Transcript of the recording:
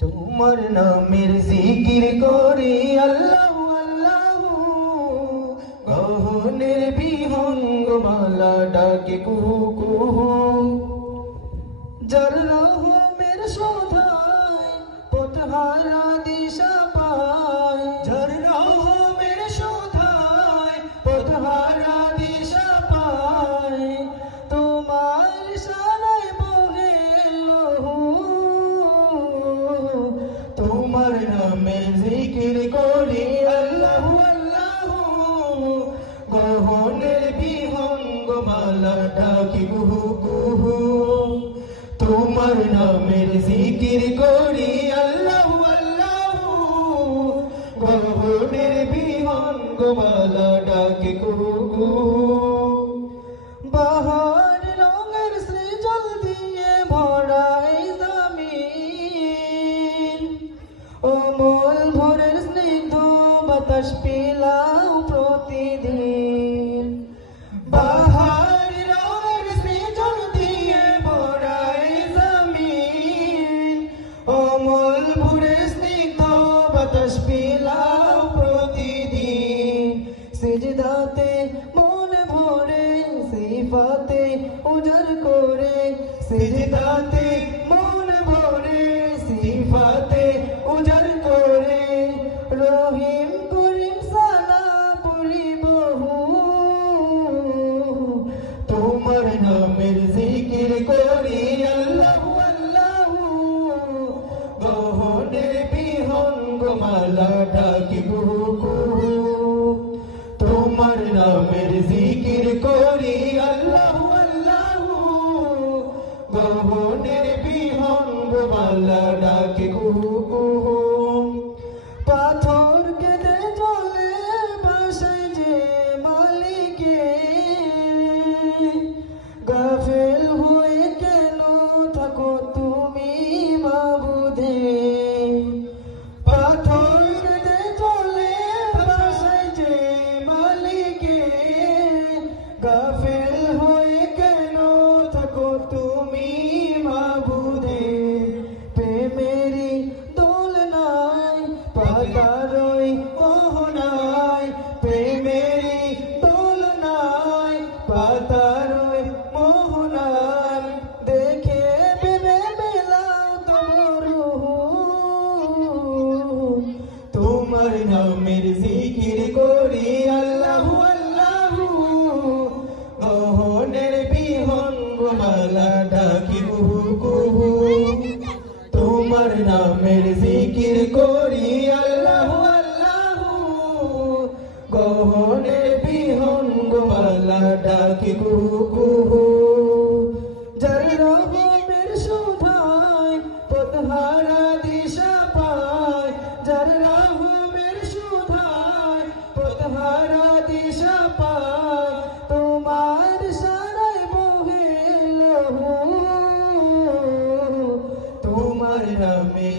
তোমার নামের জিকির করি আল্লাহ আল্লাহ, গহনের বিহঙ্গ মালা ডাকে কুহু কুহু। যার রহমের শোধায় পথহারা দিশা পায়, যার রহমের শোধায় পথহারা দিশা পায়, তোমার শানায় বহে লহু। তোমার নামের জিকির করি আল্লাহ আল্লাহ, গহনের বিহঙ্গ মালা ডাকি কুহু কুহু। তোমার নামের জিকির করি আল্লাহ আল্লাহ, গহনের বিহঙ্গ মালা ডাকি কুহু কুহু। বাহার রঙের সৃজল দিয়ে ভরা এই জমিন, অমল ভোরের স্নিগ্ধ বাতাস পিলাও প্রতিদিন। বাহার রঙের সৃজল দিয়ে ভরা এই জমিন, অমল ভোরের স্নিগ্ধ বাতাস পিলাও প্রতিদিন। সিজদাতে মন ভরে সিফাতে উজাড় করে, সিজদাতে মন ভরে সিফাতে উজাড় করে, রহিম করিম সালাম পড়ি বহু। তোমার নামের জিকির করি আল্লাহ আল্লাহ, গহনের বিহঙ্গ মালা ডাকি কুহু কুহু। তোমার নামের জিকির করি আল্লাহ আল্লাহ, গহনের বিহঙ্গ মালা ডাকি কুহু কুহু। পাথর কেঁদে জলে বাসায় যে মালিকে, গাফেল হয়ে কেন থাকো তুমি মাবুদে। পাথর কেঁদে জলে বাসায় যে মালিকে, গাফেল হয়ে কেন থাকো তুমি মাবুদে। প্রেমেরি দোলনায় পাতারই মোহনায়, প্রেমেরি দোলনায় পাতারই মোহনায়, দেখে ভেবে মেলাও তোমার রূহ। তোমার নামের জিকির করি আল্লাহ আল্লাহ, গহনের বিহঙ্গ মালা ডাকি কুহু কুহু। তোমার নামের জিকির করি আল্লাহ আল্লাহ, গহনের বিহঙ্গ মালা ডাকি কুহু কুহু। যার রহমের শোধায় পথহারা দিশা পায়, যার রহমের শোধায় পথহারা দিশা পায়, তোমার শানায় বহে লহু। তোমার নামে